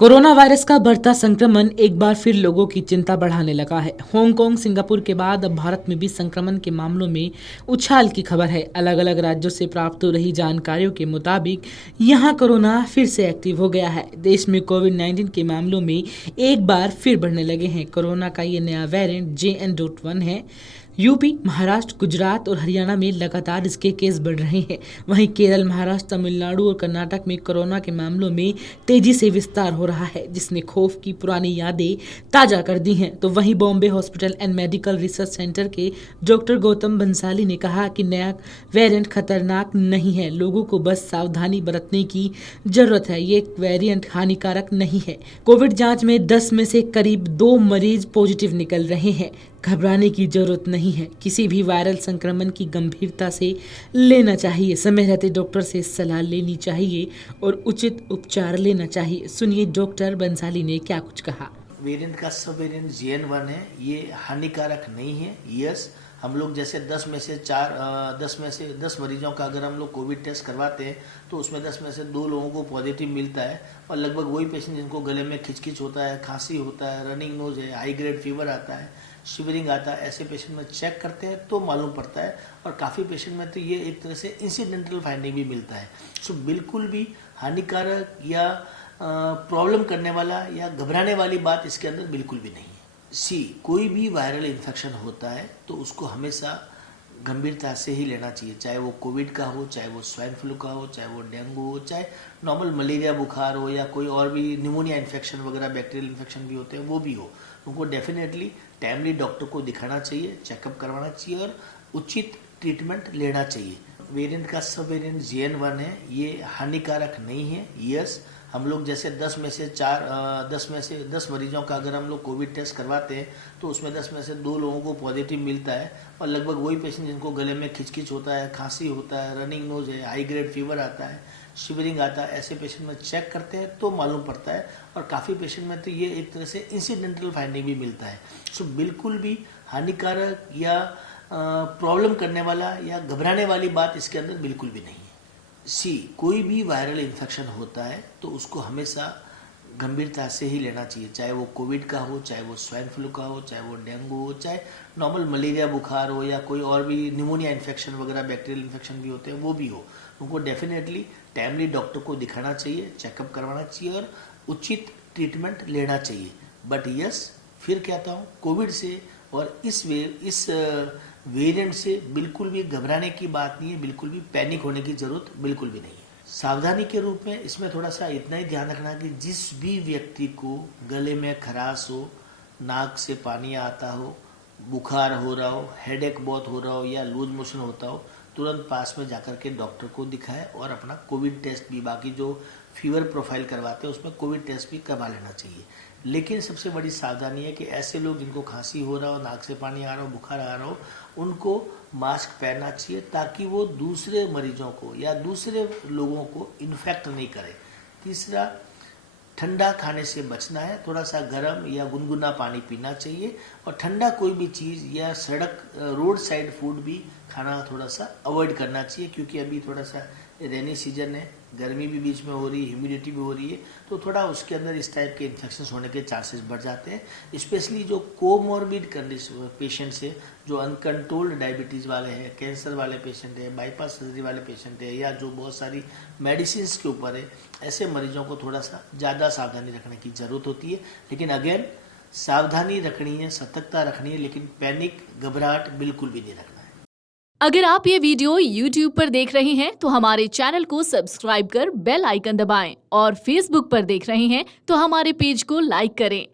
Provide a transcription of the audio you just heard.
Corona virus का बढ़ता संक्रमण एक बार फिर लोगों की चिंता बढ़ाने लगा है। हांगकांग, सिंगापुर के बाद अब भारत में भी संक्रमण के मामलों में उछाल की खबर है। अलग अलग राज्यों से प्राप्त हो रही जानकारियों के मुताबिक यहां कोरोना फिर से एक्टिव हो गया है। देश में कोविड-19 के मामलों में एक बार फिर बढ़ने लगे हैं। कोरोना का ये नया वेरिएंट JN.1 है। यूपी, महाराष्ट्र, गुजरात और हरियाणा में लगातार इसके केस बढ़ रहे हैं। वहीं केरल, महाराष्ट्र, तमिलनाडु और कर्नाटक में कोरोना के मामलों में तेजी से विस्तार हो रहा है, जिसने खौफ की पुरानी यादें ताजा कर दी हैं। तो वहीं Bombay hospital and medical research centre के डॉक्टर गौतम बंसाली ने कहा कि नया वेरिएंट खतरनाक नहीं है, लोगों को बस सावधानी बरतने की जरूरत है। ये वेरिएंट हानिकारक नहीं है। कोविड जांच में 10 में से करीब 2 मरीज पॉजिटिव निकल रहे हैं। घबराने की जरूरत नहीं है। किसी भी वायरल संक्रमण की गंभीरता से लेना चाहिए। समय रहते डॉक्टर से सलाह लेनी चाहिए और उचित उपचार लेना चाहिए। सुनिए डॉक्टर बंसाली ने क्या कुछ कहा। वेरिएंट का सब वेरिएंट JN.1 है। ये हानिकारक नहीं है। यस, हम लोग जैसे 10 में से 10 मरीजों का अगर हम लोग कोविड टेस्ट करवाते हैं तो उसमें 10 में से 2 लोगों को पॉजिटिव मिलता है और लगभग वही पेशेंट जिनको गले में खिचखिच होता है, खांसी होता है, रनिंग नोज है, हाई ग्रेड फीवर आता है, शिवरिंग आता है, ऐसे पेशेंट में चेक करते हैं तो मालूम पड़ता है। और काफ़ी पेशेंट में तो ये एक तरह से इंसिडेंटल फाइंडिंग भी मिलता है। सो बिल्कुल भी हानिकारक या प्रॉब्लम करने वाला या घबराने वाली बात इसके अंदर बिल्कुल भी नहीं है। कोई भी वायरल इन्फेक्शन होता है तो उसको हमेशा गंभीरता से ही लेना चाहिए, चाहे वो कोविड का हो, चाहे वो स्वाइन फ्लू का हो, चाहे वो डेंगू हो, चाहे नॉर्मल मलेरिया बुखार हो या कोई और भी निमोनिया इन्फेक्शन वगैरह बैक्टीरियल इन्फेक्शन भी होते हैं वो भी हो। उनको डेफिनेटली टाइमली डॉक्टर को दिखाना चाहिए, चेकअप करवाना चाहिए और उचित ट्रीटमेंट लेना चाहिए। वेरिएंट का सब वेरिएंट JN.1 है। ये हानिकारक नहीं है। यस, हम लोग जैसे 10 में से 10 मरीजों का अगर हम लोग कोविड टेस्ट करवाते हैं तो उसमें 10 में से 2 लोगों को पॉजिटिव मिलता है और लगभग वही पेशेंट जिनको गले में खिचखिच होता है, खांसी होता है, रनिंग नोज है, हाई ग्रेड फीवर आता है, शिवरिंग आता है, ऐसे पेशेंट में चेक करते हैं तो मालूम पड़ता है। और काफ़ी पेशेंट में तो ये एक तरह से इंसिडेंटल फाइंडिंग भी मिलता है। सो बिल्कुल भी हानिकारक या प्रॉब्लम करने वाला या घबराने वाली बात इसके अंदर बिल्कुल भी नहीं है। कोई भी वायरल इन्फेक्शन होता है तो उसको हमेशा गंभीरता से ही लेना चाहिए, चाहे वो कोविड का हो, चाहे वो स्वाइन फ्लू का हो, चाहे वो डेंगू हो, चाहे नॉर्मल मलेरिया बुखार हो या कोई और भी निमोनिया इन्फेक्शन वगैरह बैक्टीरियल इन्फेक्शन भी होते हैं वो भी हो। उनको डेफिनेटली टाइमली डॉक्टर को दिखाना चाहिए, चेकअप करवाना चाहिए और उचित ट्रीटमेंट लेना चाहिए। बट यस, फिर कहता हूँ, कोविड से और इस वेरिएंट से बिल्कुल भी घबराने की बात नहीं है, बिल्कुल भी पैनिक होने की जरूरत बिल्कुल भी नहीं है। सावधानी के रूप में इसमें थोड़ा सा इतना ही ध्यान रखना कि जिस भी व्यक्ति को गले में खराश हो, नाक से पानी आता हो, बुखार हो रहा हो, हेडेक बहुत हो रहा हो या लूज मोशन होता हो, तुरंत पास में जाकर के डॉक्टर को दिखाए और अपना कोविड टेस्ट भी, बाकी जो फीवर प्रोफाइल करवाते हैं उसमें कोविड टेस्ट भी करवा लेना चाहिए। लेकिन सबसे बड़ी सावधानी है कि ऐसे लोग जिनको खांसी हो रहा हो, नाक से पानी आ रहा हो, बुखार आ रहा हो, उनको मास्क पहनना चाहिए ताकि वो दूसरे मरीजों को या दूसरे लोगों को इन्फेक्ट नहीं करे। तीसरा, ठंडा खाने से बचना है, थोड़ा सा गर्म या गुनगुना पानी पीना चाहिए और ठंडा कोई भी चीज़ या रोड साइड फूड भी खाना थोड़ा सा अवॉइड करना चाहिए, क्योंकि अभी थोड़ा सा रेनी सीजन है, गर्मी भी बीच में हो रही है, ह्यूमिडिटी भी हो रही है, तो थोड़ा उसके अंदर इस टाइप के इन्फेक्शंस होने के चांसेस बढ़ जाते हैं। स्पेशली जो कोमॉर्बिड कंडीशन पेशेंट्स है, जो अनकंट्रोल्ड डायबिटीज़ वाले हैं, कैंसर वाले पेशेंट है, बाईपास सर्जरी वाले पेशेंट है या जो बहुत सारी मेडिसिन के ऊपर है, ऐसे मरीजों को थोड़ा सा ज़्यादा सावधानी रखने की ज़रूरत होती है। लेकिन अगेन, सावधानी रखनी है, सतर्कता रखनी है, लेकिन पैनिक, घबराहट बिल्कुल भी नहीं रखना है। अगर आप ये वीडियो YouTube पर देख रहे हैं तो हमारे चैनल को सब्सक्राइब कर बेल आइकन दबाएं और Facebook पर देख रहे हैं तो हमारे पेज को लाइक करें।